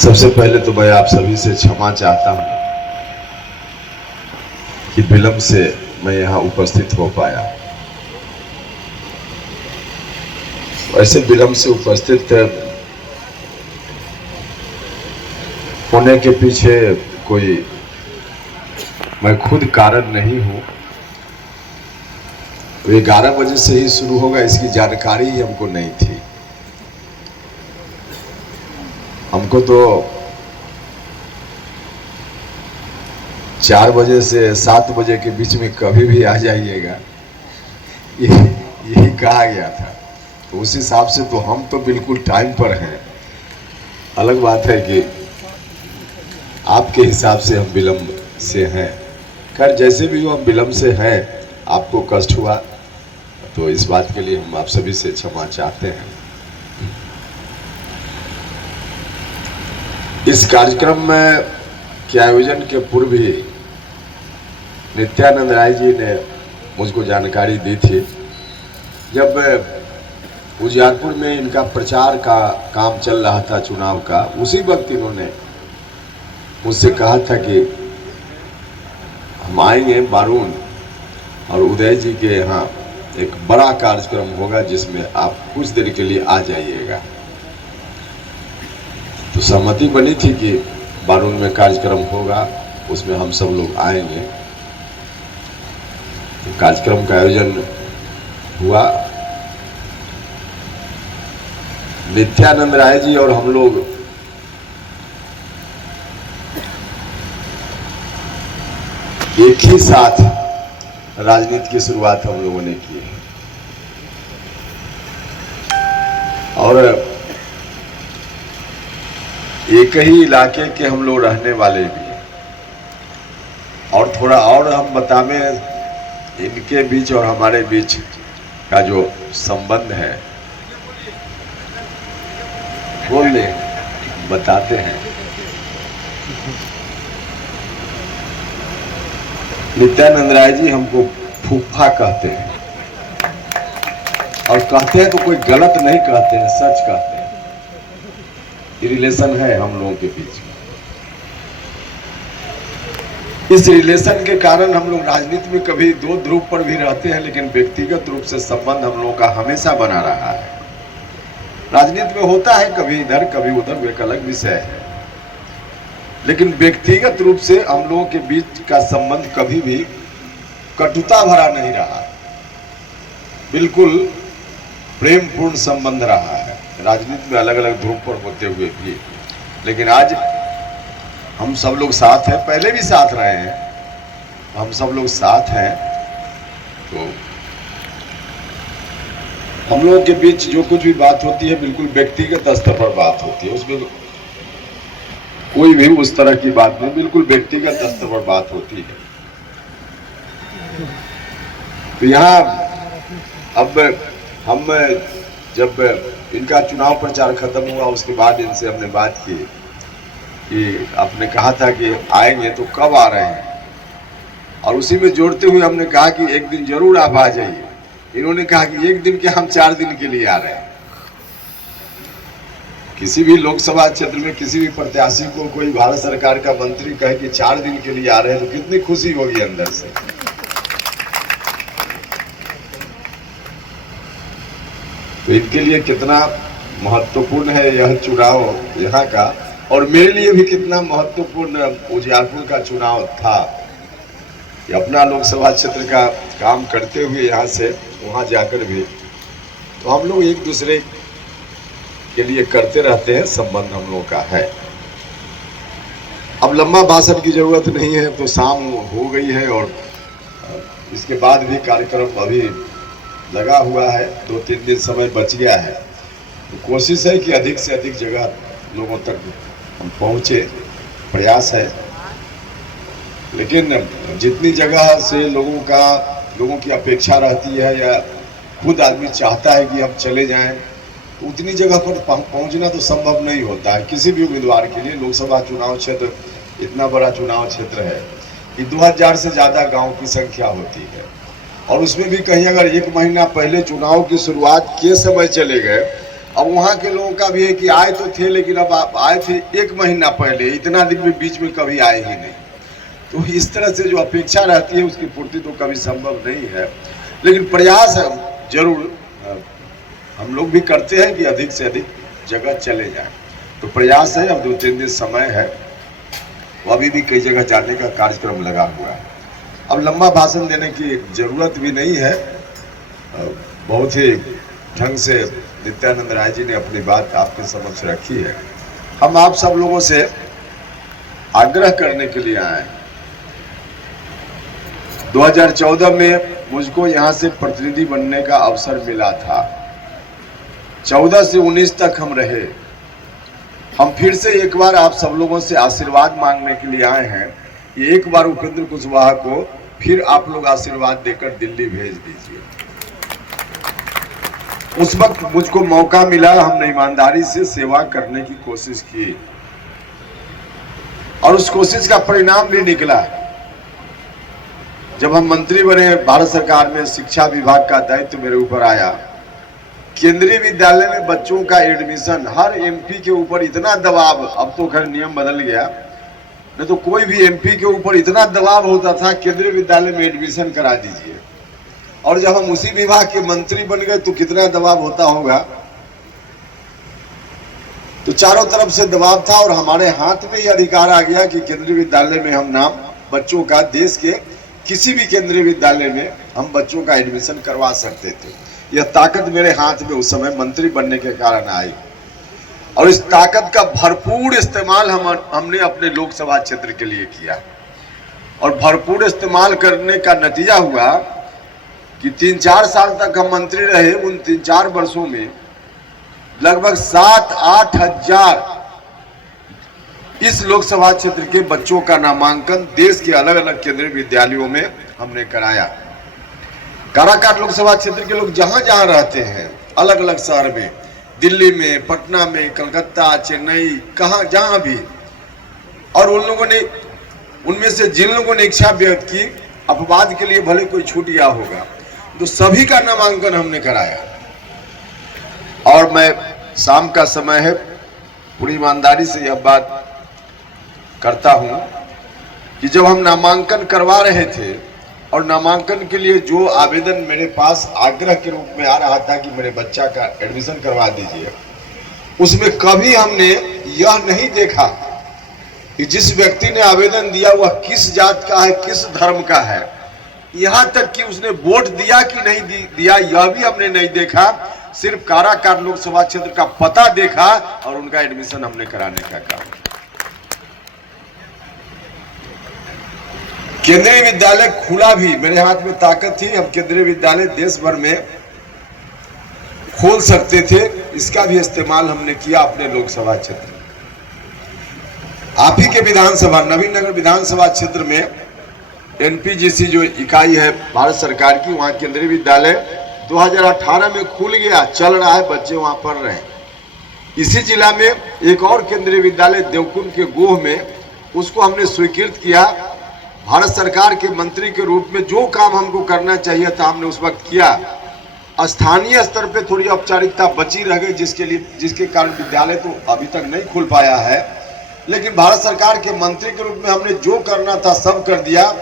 सबसे पहले तो मैं आप सभी से क्षमा चाहता हूं कि विलंब से मैं यहाँ उपस्थित हो पाया। ऐसे विलंब से उपस्थित होने के पीछे कोई मैं खुद कारण नहीं हूं। 11 बजे से ही शुरू होगा इसकी जानकारी ही हमको नहीं थी। हमको तो 4 बजे से 7 बजे के बीच में कभी भी आ जाइएगा, यही कहा गया था। तो उस हिसाब से तो हम तो बिल्कुल टाइम पर हैं। अलग बात है कि आपके हिसाब से हम विलंब से हैं। खैर जैसे भी हो, हम विलंब से हैं। आपको कष्ट हुआ तो इस बात के लिए हम आप सभी से क्षमा चाहते हैं। इस कार्यक्रम में के आयोजन के पूर्व ही नित्यानंद राय जी ने मुझको जानकारी दी थी। जब उजियारपुर में इनका प्रचार का काम चल रहा था चुनाव का, उसी वक्त इन्होंने मुझसे कहा था कि हम आएंगे बारून और उदय जी के यहाँ एक बड़ा कार्यक्रम होगा जिसमें आप कुछ देर के लिए आ जाइएगा। तो सहमति बनी थी कि बारून में कार्यक्रम होगा, उसमें हम सब लोग आएंगे। तो कार्यक्रम का आयोजन हुआ। नित्यानंद राय जी और हम लोग एक ही साथ राजनीति की शुरुआत हम लोगों ने की है और एक ही इलाके के हम लोग रहने वाले भी हैं। और थोड़ा और हम बतावें इनके बीच और हमारे बीच का जो संबंध है, बोलने बताते हैं। नित्यानंद राय जी हमको फूफा कहते हैं और कहते हैं तो कोई गलत नहीं कहते हैं, सच कहते हैं। ये रिलेशन है हम लोगों के बीच। इस रिलेशन के कारण हम लोग राजनीति में कभी दो ध्रुव पर भी रहते हैं, लेकिन व्यक्तिगत रूप से संबंध हम लोगों का हमेशा बना रहा है। राजनीति में होता है कभी इधर कभी उधर, वो एक अलग विषय है, लेकिन व्यक्तिगत रूप से हम लोगों के बीच का संबंध कभी भी कटुता भरा नहीं रहा, बिल्कुल प्रेमपूर्ण संबंध रहा है। राजनीति में अलग अलग ध्रुव पर होते हुए भी, लेकिन आज हम सब लोग साथ हैं, पहले भी साथ रहे हैं, हम सब लोग साथ हैं। तो हम लोगों के बीच जो कुछ भी बात होती है बिल्कुल व्यक्तिगत स्तर पर बात होती है, उसमें कोई भी उस तरह की बात नहीं, बिल्कुल व्यक्तिगत स्तर पर बात होती है। तो यहाँ अब हम जब इनका चुनाव प्रचार खत्म हुआ उसके बाद इनसे हमने बात की कि आपने कहा था कि आएंगे तो कब आ रहे हैं, और उसी में जोड़ते हुए हमने कहा कि एक दिन जरूर आप आ जाइए। इन्होंने कहा कि एक दिन के हम 4 दिन के लिए आ रहे हैं। किसी भी लोकसभा क्षेत्र में किसी भी प्रत्याशी को कोई भारत सरकार का मंत्री कहे कि 4 दिन के लिए आ रहे हैं तो कितनी खुशी होगी अंदर से। तो इनके लिए कितना महत्वपूर्ण है यह चुनाव यहाँ का, और मेरे लिए भी कितना महत्वपूर्ण उजियारपुर का चुनाव था कि अपना लोकसभा क्षेत्र का काम करते हुए यहाँ से वहाँ जाकर भी तो हम लोग एक दूसरे के लिए करते रहते हैं, संबंध हम लोगों का है। अब लंबा भाषण की जरूरत नहीं है, तो शाम हो गई है और इसके बाद भी कार्यक्रम अभी लगा हुआ है, 2-3 दिन समय बच गया है। तो कोशिश है कि अधिक से अधिक जगह लोगों तक हम पहुँचे, प्रयास है। लेकिन जितनी जगह से लोगों की अपेक्षा रहती है या खुद आदमी चाहता है कि हम चले जाएं, उतनी जगह पर पहुंचना तो संभव नहीं होता है किसी भी उम्मीदवार के लिए। लोकसभा चुनाव क्षेत्र इतना बड़ा चुनाव क्षेत्र है कि 2000 से ज़्यादा गांव की संख्या होती है, और उसमें भी कहीं अगर 1 महीना पहले चुनाव की शुरुआत के समय चले गए अब वहाँ के लोगों का भी है कि आए तो थे, लेकिन अब आप आए थे 1 महीना पहले, इतना दिन में बीच में कभी आए ही नहीं। तो इस तरह से जो अपेक्षा रहती है उसकी पूर्ति तो कभी संभव नहीं है, लेकिन प्रयास जरूर हम लोग भी करते हैं कि अधिक से अधिक जगह चले जाएं। तो प्रयास है, अब 2-3 दिन समय है, वो अभी भी कई जगह जाने का कार्यक्रम लगा हुआ है। अब लंबा भाषण देने की जरूरत भी नहीं है, बहुत ही ढंग से नित्यानंद राय जी ने अपनी बात आपके समक्ष रखी है। हम आप सब लोगों से आग्रह करने के लिए आए। 2014 में मुझको यहाँ से प्रतिनिधि बनने का अवसर मिला था। 14 से 19 तक हम रहे। हम फिर से एक बार आप सब लोगों से आशीर्वाद मांगने के लिए आए हैं कि एक बार उपेंद्र कुशवाहा को फिर आप लोग आशीर्वाद देकर दिल्ली भेज दीजिए। उस वक्त मुझको मौका मिला, हमने ईमानदारी से सेवा करने की कोशिश की और उस कोशिश का परिणाम भी निकला। जब हम मंत्री बने, भारत सरकार में शिक्षा विभाग का दायित्व मेरे ऊपर आया। केंद्रीय विद्यालय में बच्चों का एडमिशन, हर एमपी के ऊपर इतना दबाव, अब तो खैर नियम बदल गया, नहीं तो कोई भी एमपी के ऊपर इतना दबाव होता था केंद्रीय विद्यालय में एडमिशन करा दीजिए। और जब हम उसी विभाग के मंत्री बन गए तो कितना दबाव होता होगा। तो चारों तरफ से दबाव था और हमारे हाथ में ये अधिकार आ गया कि केंद्रीय विद्यालय में हम नाम बच्चों का, देश के किसी भी केंद्रीय विद्यालय में हम बच्चों का एडमिशन करवा सकते थे। यह ताकत मेरे हाथ में उस समय मंत्री बनने के कारण आई और इस ताकत का भरपूर इस्तेमाल हमने अपने लोकसभा क्षेत्र के लिए किया। और भरपूर इस्तेमाल करने का नतीजा हुआ कि 3-4 साल तक हम मंत्री रहे। उन 3-4 वर्षों में लगभग 7-8 हजार इस लोकसभा क्षेत्र के बच्चों का नामांकन देश के अलग अलग केंद्रीय विद्यालयों में हमने कराया। काराकाट लोकसभा क्षेत्र के लोग जहां जहां रहते हैं, अलग अलग शहर में, दिल्ली में, पटना में, कलकत्ता, चेन्नई, कहां जहां भी, और उन लोगों ने, उनमें से जिन लोगों ने इच्छा व्यक्त की, अपवाद के लिए भले कोई छूट गया होगा, तो सभी का नामांकन हमने कराया। और मैं, शाम का समय है, पूरी ईमानदारी से यह बात करता हूं कि जब हम नामांकन करवा रहे थे और नामांकन के लिए जो आवेदन मेरे पास आग्रह के रूप में आ रहा था कि मेरे बच्चा का एडमिशन करवा दीजिए, उसमें कभी हमने यह नहीं देखा कि जिस व्यक्ति ने आवेदन दिया वह किस जात का है, किस धर्म का है। यहां तक कि उसने वोट दिया कि नहीं दिया यह भी हमने नहीं देखा। सिर्फ काराकाट लोकसभा क्षेत्र का पता देखा और उनका एडमिशन हमने कराने का काम। केंद्रीय विद्यालय खुला भी, मेरे हाथ में ताकत थी, हम केंद्रीय विद्यालय देश भर में खोल सकते थे, इसका भी इस्तेमाल हमने किया अपने लोकसभा क्षेत्र में। आप ही के विधानसभा, नवीन नगर विधानसभा क्षेत्र में एनपीजीसी जो इकाई है भारत सरकार की, वहां केंद्रीय विद्यालय 2018 में खुल गया, चल रहा है, बच्चे वहां पढ़ रहे हैं। इसी जिला में एक और केंद्रीय विद्यालय देवकुंड के गोह में, उसको हमने स्वीकृत किया। भारत सरकार के मंत्री के रूप में जो काम हमको करना चाहिए था हमने उस वक्त किया। स्थानीय स्तर पे थोड़ी औपचारिकता बची रह गई, जिसके कारण विद्यालय तो अभी तक नहीं खुल पाया है, लेकिन भारत सरकार के मंत्री के रूप में हमने जो करना था सब कर दिया।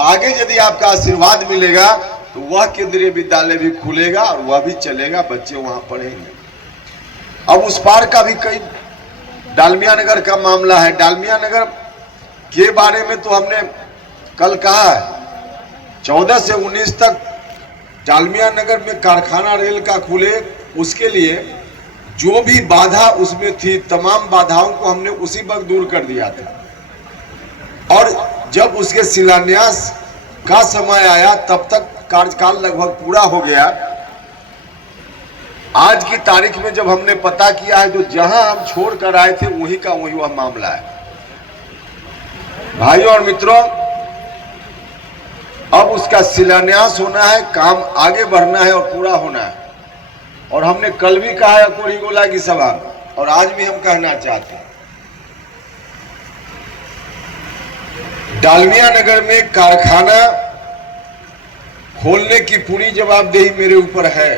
आगे यदि आपका आशीर्वाद मिलेगा तो वह केंद्रीय विद्यालय भी खुलेगा और वह भी चलेगा, बच्चे वहां पढ़ेंगे। अब उस पार का भी कई, डालमिया नगर का मामला है। डालमिया नगर के बारे में तो हमने कल कहा है, 14 से 19 तक डालमिया नगर में कारखाना रेल का खुले, उसके लिए जो भी बाधा उसमें थी, तमाम बाधाओं को हमने उसी वक्त दूर कर दिया था। और जब उसके शिलान्यास का समय आया तब तक कार्यकाल लगभग पूरा हो गया। आज की तारीख में जब हमने पता किया है तो जहां हम छोड़ कर आए थे वहीं का वहीं वह मामला है। भाइयों और मित्रों, अब उसका शिलान्यास होना है, काम आगे बढ़ना है और पूरा होना है। और हमने कल भी कहा है कोरी गोला की सभा, और आज भी हम कहना चाहते हैं, डालमिया नगर में कारखाना खोलने की पूरी जवाबदेही मेरे ऊपर है।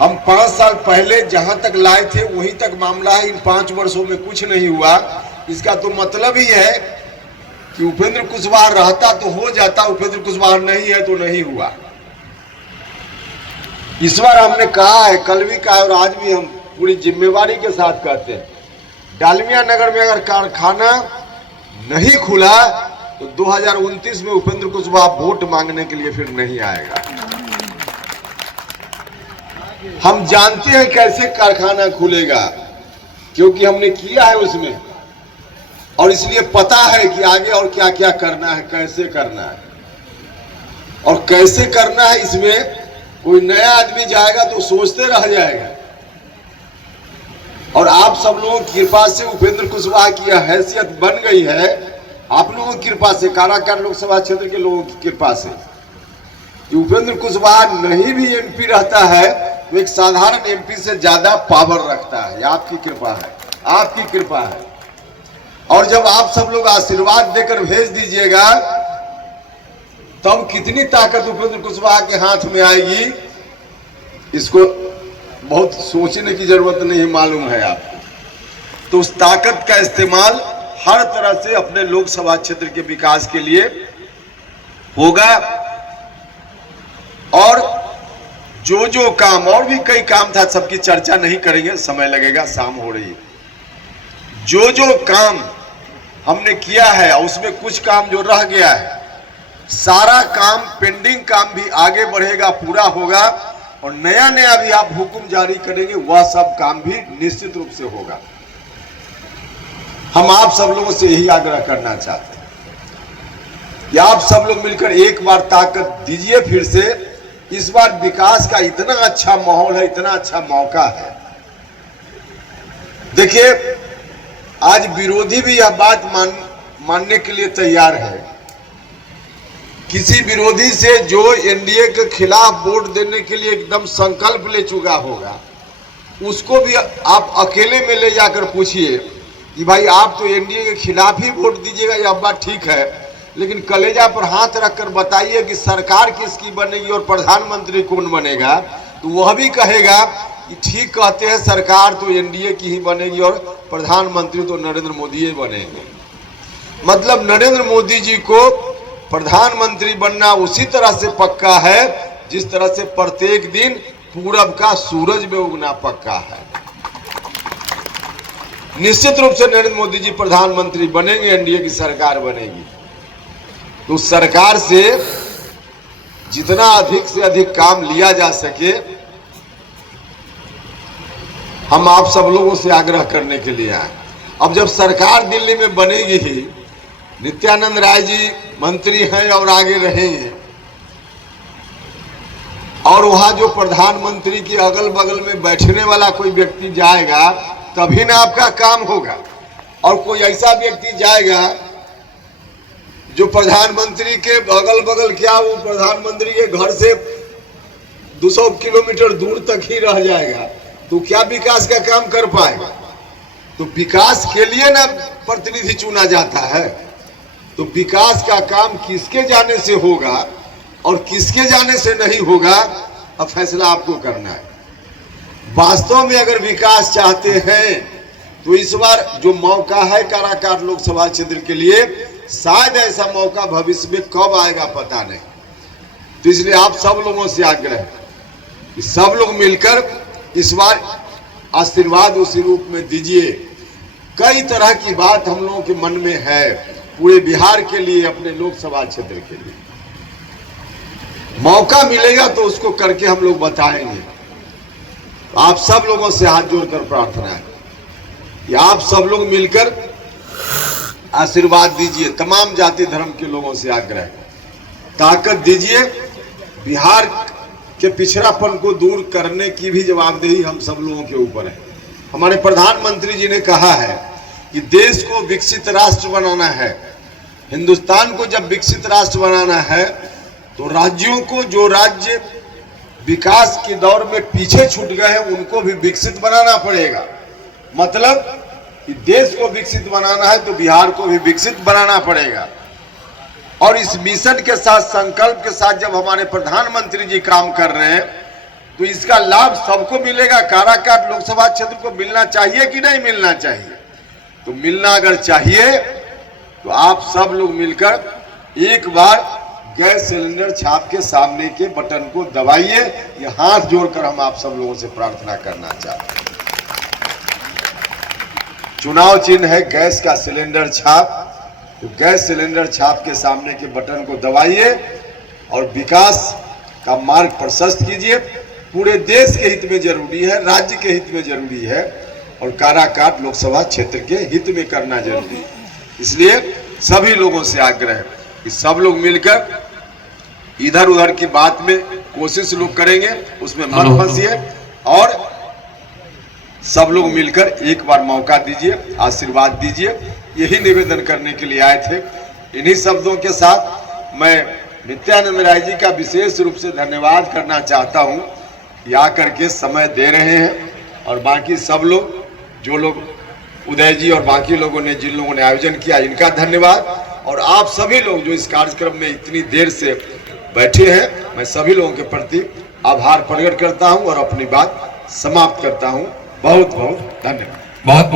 हम 5 साल पहले जहां तक लाए थे वहीं तक मामला है। इन 5 वर्षों में कुछ नहीं हुआ। इसका तो मतलब ही है कि उपेंद्र कुशवाहा रहता तो हो जाता, उपेंद्र कुशवाहा नहीं है तो नहीं हुआ। इस बार हमने कहा है, कल भी कहा और आज भी हम पूरी जिम्मेवारी के साथ कहते हैं, डालमिया नगर में अगर कारखाना नहीं खुला तो 2029 में उपेंद्र कुशवाहा वोट मांगने के लिए फिर नहीं आएगा। हम जानते हैं कैसे कारखाना खुलेगा, क्योंकि हमने किया है उसमें, और इसलिए पता है कि आगे और क्या क्या करना है, कैसे करना है और कैसे करना है। इसमें कोई नया आदमी जाएगा तो सोचते रह जाएगा। और आप सब लोगों की कृपा से उपेंद्र कुशवाहा की हैसियत बन गई है, आप लोगों की कृपा से, काराकाट लोकसभा क्षेत्र के लोगों की कृपा से। उपेंद्र कुशवाहा नहीं भी एमपी रहता है तो एक साधारण एमपी से ज्यादा पावर रखता है। आपकी कृपा है, आपकी कृपा है। और जब आप सब लोग आशीर्वाद देकर भेज दीजिएगा तब कितनी ताकत उपेंद्र कुशवाहा के हाथ में आएगी, इसको बहुत सोचने की जरूरत नहीं, मालूम है आपको। तो उस ताकत का इस्तेमाल हर तरह से अपने लोकसभा क्षेत्र के विकास के लिए होगा। और जो जो काम, और भी कई काम था, सबकी चर्चा नहीं करेंगे, समय लगेगा, शाम हो रही है। जो जो काम हमने किया है और उसमें कुछ काम जो रह गया है, सारा काम, पेंडिंग काम भी आगे बढ़ेगा, पूरा होगा। और नया नया भी आप हुक्म जारी करेंगे, वह सब काम भी निश्चित रूप से होगा। हम आप सब लोगों से यही आग्रह करना चाहते हैं कि आप सब लोग मिलकर एक बार ताकत दीजिए फिर से। इस बार विकास का इतना अच्छा माहौल है, इतना अच्छा मौका है। देखिए, आज विरोधी भी यह बात मानने के लिए तैयार है। किसी विरोधी से जो एनडीए के खिलाफ वोट देने के लिए एकदम संकल्प ले चुका होगा, उसको भी आप अकेले में ले जाकर पूछिए कि भाई आप तो एनडीए के खिलाफ ही वोट दीजिएगा, यह बात ठीक है, लेकिन कलेजा पर हाथ रखकर बताइए कि सरकार किसकी बनेगी और प्रधानमंत्री कौन बनेगा, तो वह भी कहेगा कि ठीक कहते हैं, सरकार तो एनडीए की ही बनेगी और प्रधानमंत्री तो नरेंद्र मोदी ही बनेंगे। मतलब नरेंद्र मोदी जी को प्रधानमंत्री बनना उसी तरह से पक्का है जिस तरह से प्रत्येक दिन पूरब का सूरज में उगना पक्का है। निश्चित रूप से नरेंद्र मोदी जी प्रधानमंत्री बनेंगे, एनडीए की सरकार बनेगी। तो सरकार से जितना अधिक से अधिक काम लिया जा सके, हम आप सब लोगों से आग्रह करने के लिए आए। अब जब सरकार दिल्ली में बनेगी ही, नित्यानंद राय जी मंत्री हैं और आगे रहेंगे, और वहां जो प्रधानमंत्री के अगल बगल में बैठने वाला कोई व्यक्ति जाएगा तभी ना आपका काम होगा। और कोई ऐसा व्यक्ति जाएगा जो प्रधानमंत्री के अगल बगल, क्या वो प्रधानमंत्री के घर से 200 किलोमीटर दूर तक ही रह जाएगा, तो क्या विकास का काम कर पाएगा? तो विकास के लिए ना प्रतिनिधि चुना जाता है। तो विकास का काम किसके जाने से होगा और किसके जाने से नहीं होगा, अब फैसला आपको करना है। वास्तव में अगर विकास चाहते हैं तो इस बार जो मौका है काराकाट लोकसभा क्षेत्र के लिए, शायद ऐसा मौका भविष्य में कब आएगा पता नहीं। तो इसलिए आप सब लोगों से आग्रह है कि सब लोग मिलकर इस बार आशीर्वाद उसी रूप में दीजिए। कई तरह की बात हम लोगों के मन में है पूरे बिहार के लिए, अपने लोकसभा क्षेत्र के लिए। मौका मिलेगा तो उसको करके हम लोग बताएंगे। आप सब लोगों से हाथ जोड़कर प्रार्थना है कि आप सब लोग मिलकर आशीर्वाद दीजिए। तमाम जाति धर्म के लोगों से आग्रह है, ताकत दीजिए। बिहार के पिछड़ापन को दूर करने की भी जवाबदेही हम सब लोगों के ऊपर है। हमारे प्रधानमंत्री जी ने कहा है कि देश को विकसित राष्ट्र बनाना है। हिंदुस्तान को जब विकसित राष्ट्र बनाना है तो राज्यों को, जो राज्य विकास के दौर में पीछे छूट गए हैं, उनको भी विकसित बनाना पड़ेगा। मतलब कि देश को विकसित बनाना है तो बिहार को भी विकसित बनाना पड़ेगा। और इस मिशन के साथ, संकल्प के साथ जब हमारे प्रधानमंत्री जी काम कर रहे हैं तो इसका लाभ सबको मिलेगा। काराकाट लोकसभा क्षेत्र को मिलना चाहिए कि नहीं मिलना चाहिए? तो मिलना अगर चाहिए तो आप सब लोग मिलकर एक बार गैस सिलेंडर छाप के सामने के बटन को दबाइए। ये हाथ जोड़कर हम आप सब लोगों से प्रार्थना करना चाहते हैं। चुनाव चिन्ह है गैस का सिलेंडर छाप। तो गैस सिलेंडर छाप के सामने के बटन को दबाइए और विकास का मार्ग प्रशस्त कीजिए। पूरे देश के हित में जरूरी है, राज्य के हित में जरूरी है और काराकाट लोकसभा क्षेत्र के हित में करना जरूरी है। इसलिए सभी लोगों से आग्रह है कि सब लोग मिलकर इधर उधर की बात में कोशिश लोग करेंगे, उसमें मत फंसिए और सब लोग मिलकर एक बार मौका दीजिए, आशीर्वाद दीजिए। यही निवेदन करने के लिए आए थे। इन्हीं शब्दों के साथ मैं नित्यानंद राय जी का विशेष रूप से धन्यवाद करना चाहता हूं कि आकर के समय दे रहे हैं। और बाकी सब लोग, जो लोग उदय जी और बाकी लोगों ने, जिन लोगों ने आयोजन किया, इनका धन्यवाद। और आप सभी लोग जो इस कार्यक्रम में इतनी देर से बैठे हैं, मैं सभी लोगों के प्रति आभार प्रकट करता हूं और अपनी बात समाप्त करता हूं। बहुत बहुत धन्यवाद। बहुत